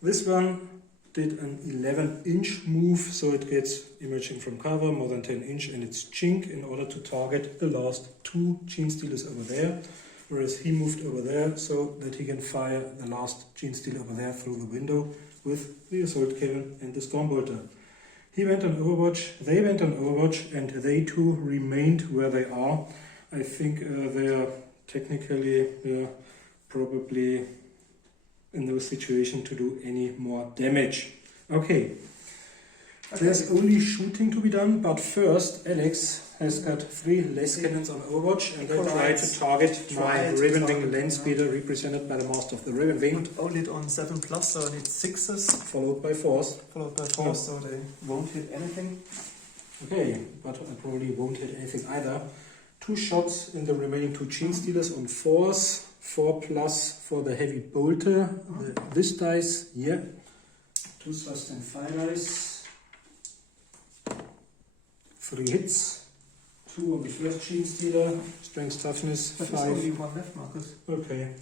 This one did an 11-inch move, so it gets emerging from cover, more than 10 inch, and it's chink in order to target the last 2 Genestealers over there, whereas he moved over there so that he can fire the last Genestealer over there through the window with the assault cannon and the Stormbolter. He went on Overwatch, they went on Overwatch, and they too remained where they are. I think they are technically probably in no situation to do any more damage. Okay, there's only shooting to be done, but first Alex has got 3 less cannons on Overwatch, and they try to target my Ravenwing Landspeeder represented by the Master of the Ravenwing. Put only on 7+, so I need 6s. Followed by 4s. Followed by 4s, so they won't hit anything. Okay, but I probably won't hit anything either. 2 shots in the remaining 2 Genestealers on 4s. 4+ for the heavy bolter. This dice, yeah. 2 thrust and 5 dice. 3 hits. 2 on the first Genestealer. Strength, toughness, But 5. there's only 1 left, Marcus. Okay.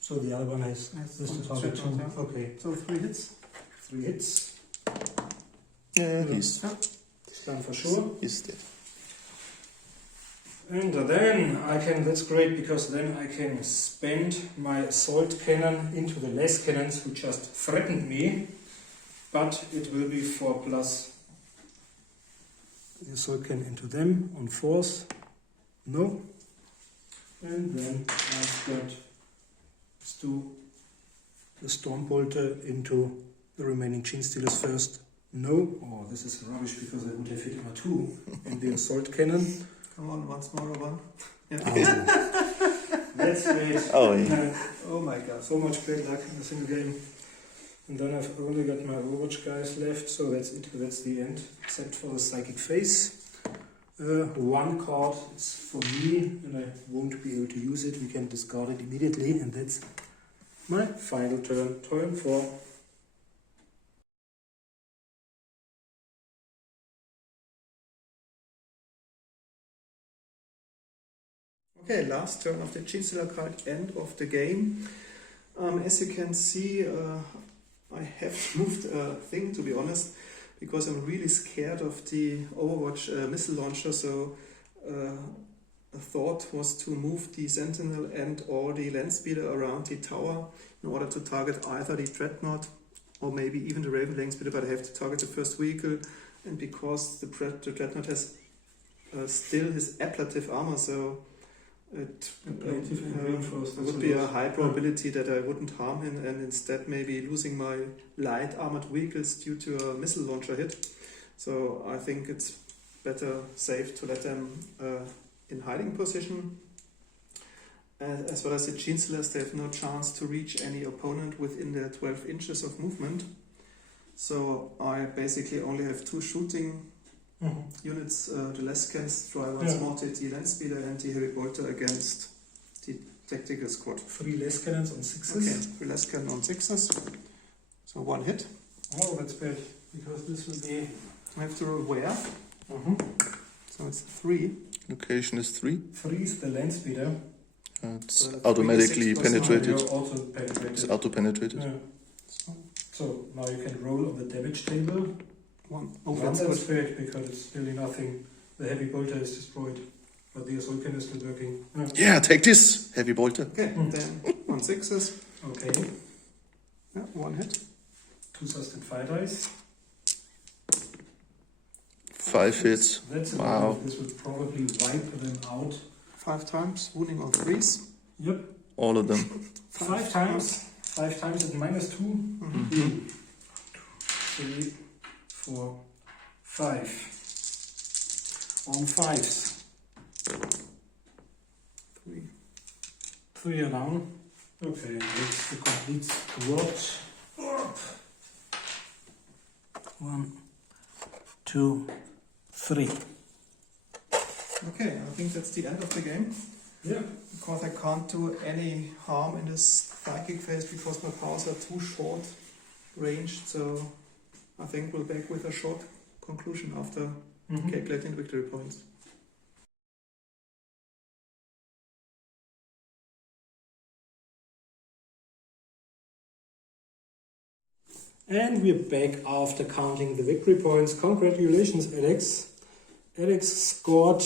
So the other one has this to target 2. Okay. So 3 hits. 3 hits. Yeah, he's Done for sure. He's dead. And then I can, that's great, because then I can spend my assault cannon into the less cannons who just threatened me, but it will be 4+. The assault cannon into them on 4s. No. And then I've got the Stormbolter into the remaining Genestealers first. No. Oh, this is rubbish because I would have hit my 2 on the assault cannon. Come on, once more, one. Yeah. Oh. That's great. Oh, yeah. Oh my god. So much bad luck in a single game. And then I've only got my Overwatch guys left, so that's it. That's the end, except for the psychic phase. 1 card is for me, and I won't be able to use it. We can discard it immediately, and that's my final turn. Turn 4. Okay, last turn of the Genestealer Cult, end of the game. As you can see, I have moved a thing, to be honest, because I'm really scared of the Overwatch missile launcher. So a thought was to move the Sentinel and or the land speeder around the tower in order to target either the Dreadnought or maybe even the Raven land speeder, but I have to target the first vehicle. And because the Dreadnought has still his ablative armor, so it would be a high probability that I wouldn't harm him and instead maybe losing my light armored vehicles due to a missile launcher hit. So I think it's better safe to let them in hiding position. As well as the Genestealers, they have no chance to reach any opponent within their 12 inches of movement. So I basically only have 2 shooting units, the less scans try once more the land speeder and the heavy bolter against the tactical squad. 3 less cannons on 6s. Okay, 3 less cannon on 6s. So 1 hit. Oh, that's bad, because this will be... I have to roll where? So it's 3. Location is 3. 3 is the land speeder. It's automatically penetrated. Auto-penetrated. It's auto-penetrated. Yeah. So now you can roll on the damage table. 1. Oh, that's bad, because it's really nothing. The heavy bolter is destroyed, but the assault cannon is still working. Yeah, take this, heavy bolter. Okay, then 1 6s. Okay. Yeah, 1 hit. 2 sustained fire dice. 5 hits. That's Wow. enough. This will probably wipe them out. 5 times, wounding on 3s. Yep. All of them. 5 times. 5 times at -2. 3, 4, 5. On 5s. 3. 3 are down. Okay, that's the complete squad. Up. 1, 2, 3. Okay, I think that's the end of the game. Yeah. Because I can't do any harm in this psychic phase because my powers are too short ranged, so I think we'll back with a short conclusion after calculating victory points. And we're back after counting the victory points. Congratulations, Alex. Alex scored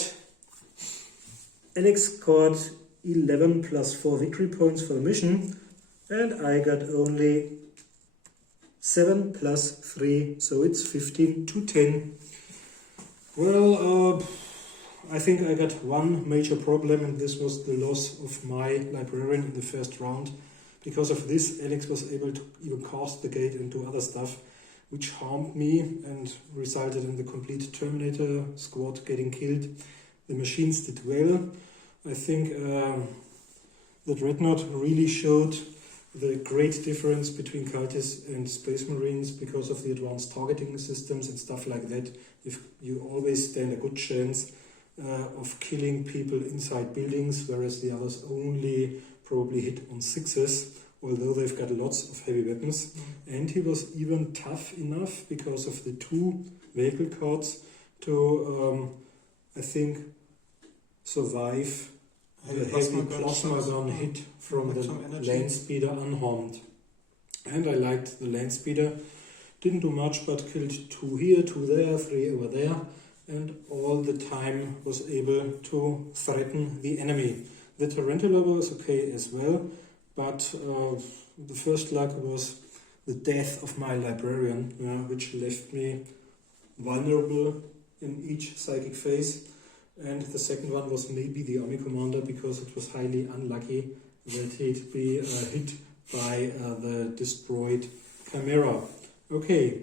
11 plus 4 victory points for the mission, and I got only 7 plus 3, so it's 15 to 10. Well, I think I got one major problem, and this was the loss of my librarian in the first round. Because of this, Alex was able to even cast the gate and do other stuff, which harmed me and resulted in the complete Terminator squad getting killed. The machines did well. I think the Dreadnought really showed the great difference between cultists and Space Marines because of the advanced targeting systems and stuff like that. If you always stand a good chance of killing people inside buildings, whereas the others only probably hit on 6s, although they've got lots of heavy weapons. And he was even tough enough because of the 2 vehicle cards to, I think, survive the heavy plasma gun hit from the land speeder unharmed. And I liked the land speeder. Didn't do much, but killed 2 here, 2 there, 3 over there, and all the time was able to threaten the enemy. The Tarantula was okay as well, but the first luck was the death of my librarian, which left me vulnerable in each psychic phase. And the second one was maybe the army commander, because it was highly unlucky that he'd be hit by the destroyed Chimera. Okay,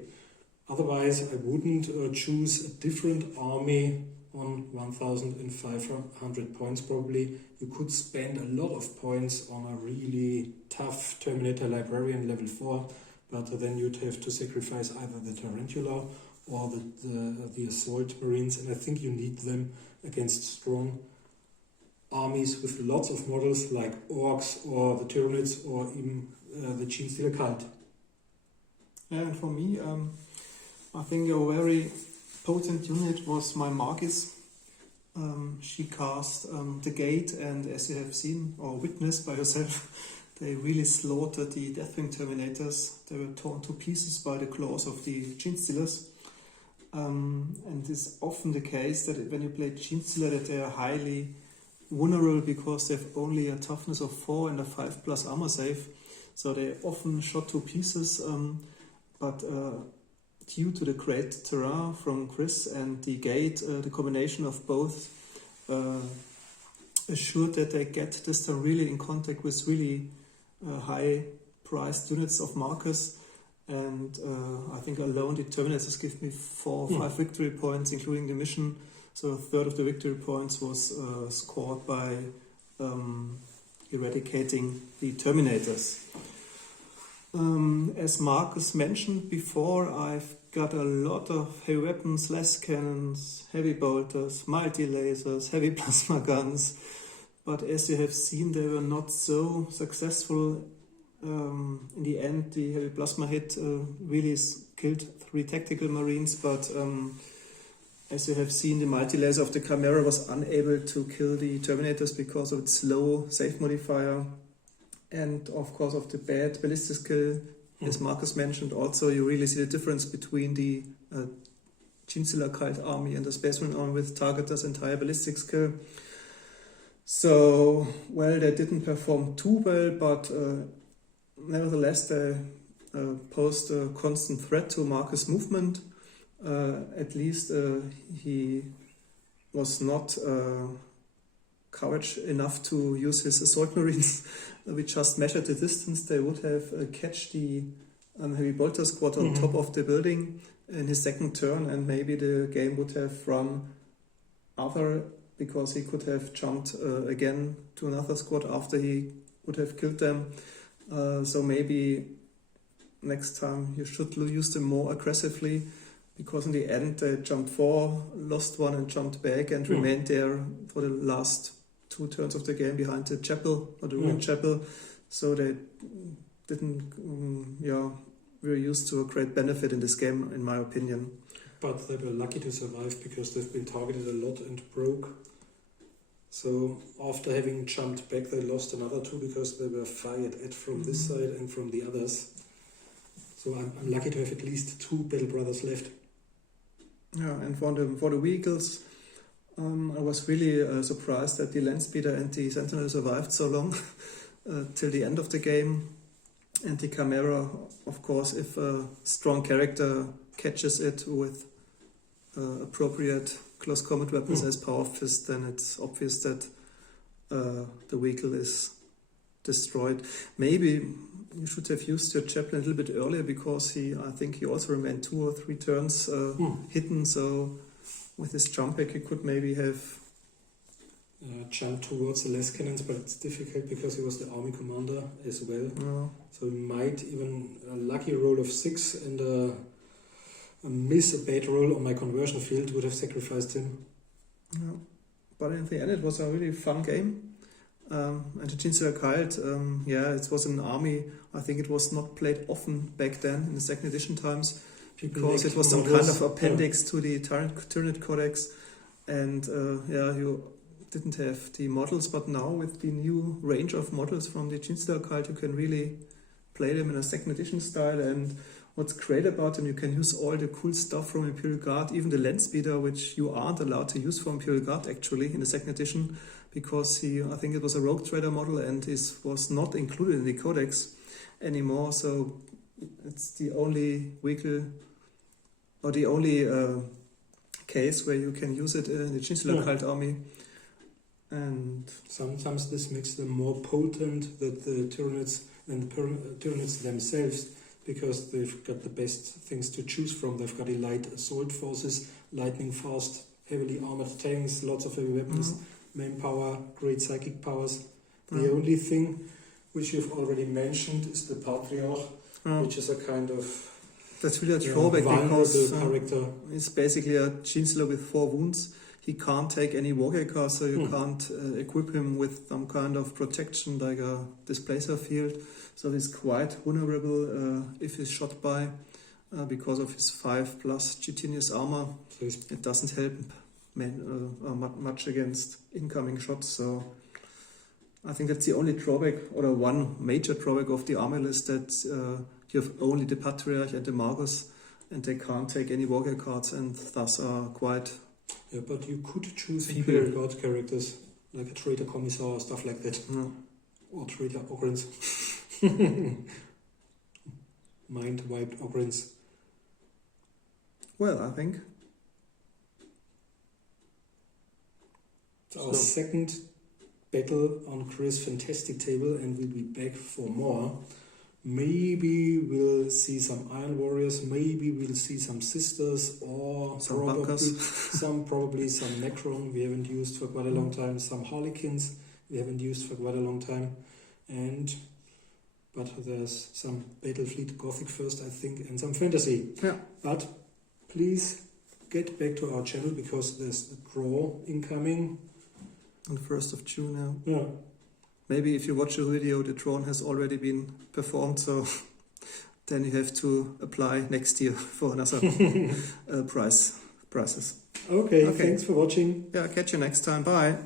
otherwise I wouldn't choose a different army on 1,500 points probably. You could spend a lot of points on a really tough Terminator Librarian level 4, but then you'd have to sacrifice either the Tarantula or the Assault Marines, and I think you need them against strong armies with lots of models like Orcs or the Tyranids or even the Genestealer Cult. Yeah, and for me, I think a very potent unit was my Marquis. She cast the gate, and as you have seen or witnessed by yourself, they really slaughtered the Deathwing Terminators. They were torn to pieces by the claws of the Genestealers. And it's often the case that when you play Genestealer that they are highly vulnerable because they have only a toughness of 4 and a 5+ armor save. So they're often shot to pieces, but due to the great terrain from Chris and the gate, the combination of both assured that they get this time really in contact with really high-priced units of Marcus. And I think alone the Terminators give me 4 or 5 victory points, including the mission. So a third of the victory points was scored by eradicating the Terminators. As Marcus mentioned before, I've got a lot of heavy weapons, less cannons, heavy bolters, multi-lasers, heavy plasma guns. But as you have seen, they were not so successful. In the end, the heavy plasma hit really killed 3 tactical marines, but as you have seen, the multi-laser of the Chimera was unable to kill the Terminators because of its low save modifier and of course of the bad ballistic skill. As Marcus mentioned, also you really see the difference between the Genestealer Cult army and the Space Marine army with Targeter's entire ballistic skill. So, well, they didn't perform too well, but nevertheless they posed a constant threat to Marcus' movement. At least he was not courage enough to use his assault marines. We just measured the distance. They would have catch the heavy bolter squad on top of the building in his second turn, and maybe the game would have run other, because he could have jumped again to another squad after he would have killed them. So maybe next time you should use them more aggressively, because in the end they jumped 4, lost 1 and jumped back and remained there for the last 2 turns of the game behind the chapel or the ruined chapel. So they didn't, were used to a great benefit in this game, in my opinion. But they were lucky to survive because they've been targeted a lot and broke. So after having jumped back, they lost another 2 because they were fired at from this side and from the others. So I'm lucky to have at least 2 Battle Brothers left. Yeah, and for the vehicles, I was really surprised that the Landspeeder and the Sentinel survived so long till the end of the game. And the Chimera, of course, if a strong character catches it with appropriate close combat weapons as Power Fist, then it's obvious that the vehicle is destroyed. Maybe you should have used your chaplain a little bit earlier, because I think he also remained 2 or 3 turns hidden. So with his jump back, he could maybe have jumped towards the less cannons, but it's difficult because he was the army commander as well. So he might even a lucky roll of 6 and a bad roll on my conversion field would have sacrificed him. Yeah. But in the end, it was a really fun game. And the Genestealer Cult, it was an army. I think it was not played often back then in the second edition times, because it was some kind of appendix to the Tyranid Codex, and you didn't have the models. But now with the new range of models from the Genestealer Cult, you can really play them in a second edition style. And what's great about them, you can use all the cool stuff from Imperial Guard, even the Landspeeder, which you aren't allowed to use from Imperial Guard actually in the second edition, because I think it was a Rogue Trader model and this was not included in the Codex anymore. So it's the only vehicle, or the only case where you can use it in the Genestealer Cult army. And sometimes this makes them more potent than the Tyranids themselves, because they've got the best things to choose from. They've got elite assault forces, lightning fast, heavily armored tanks, lots of heavy weapons, main power, great psychic powers. The only thing which you've already mentioned is the Patriarch, which is a kind of that's really a drawback, because character. It's basically a Genestealer with 4 wounds. He can't take any Warhacker, so you can't equip him with some kind of protection like a displacer field. So he's quite vulnerable if he's shot by, because of his 5+ chitinous armor. So it doesn't help much against incoming shots. So I think that's the only drawback, or the one major drawback of the army list, that you have only the Patriarch and the Magus, and they can't take any warrior cards, and thus are quite... Yeah, but you could choose People. Imperial Guard characters, like a Traitor Commissar or stuff like that. No. Or Traitor Ogrins. Mind-wiped Ogrins. Well, I think... It's our So- second battle on Chris' Fantastic Table, and we'll be back for more. Maybe we'll see some Iron Warriors, maybe we'll see some Sisters, or Some probably bunkers. some Necron we haven't used for quite a long time, some Harlequins we haven't used for quite a long time, but there's some Battlefleet Gothic first, I think, and some Fantasy. Yeah. But please get back to our channel, because there's a draw incoming. On the 1st of June now. Yeah. Maybe if you watch the video, the drone has already been performed, so then you have to apply next year for another prices. Okay, Okay. thanks for watching. Yeah, catch you next time. Bye.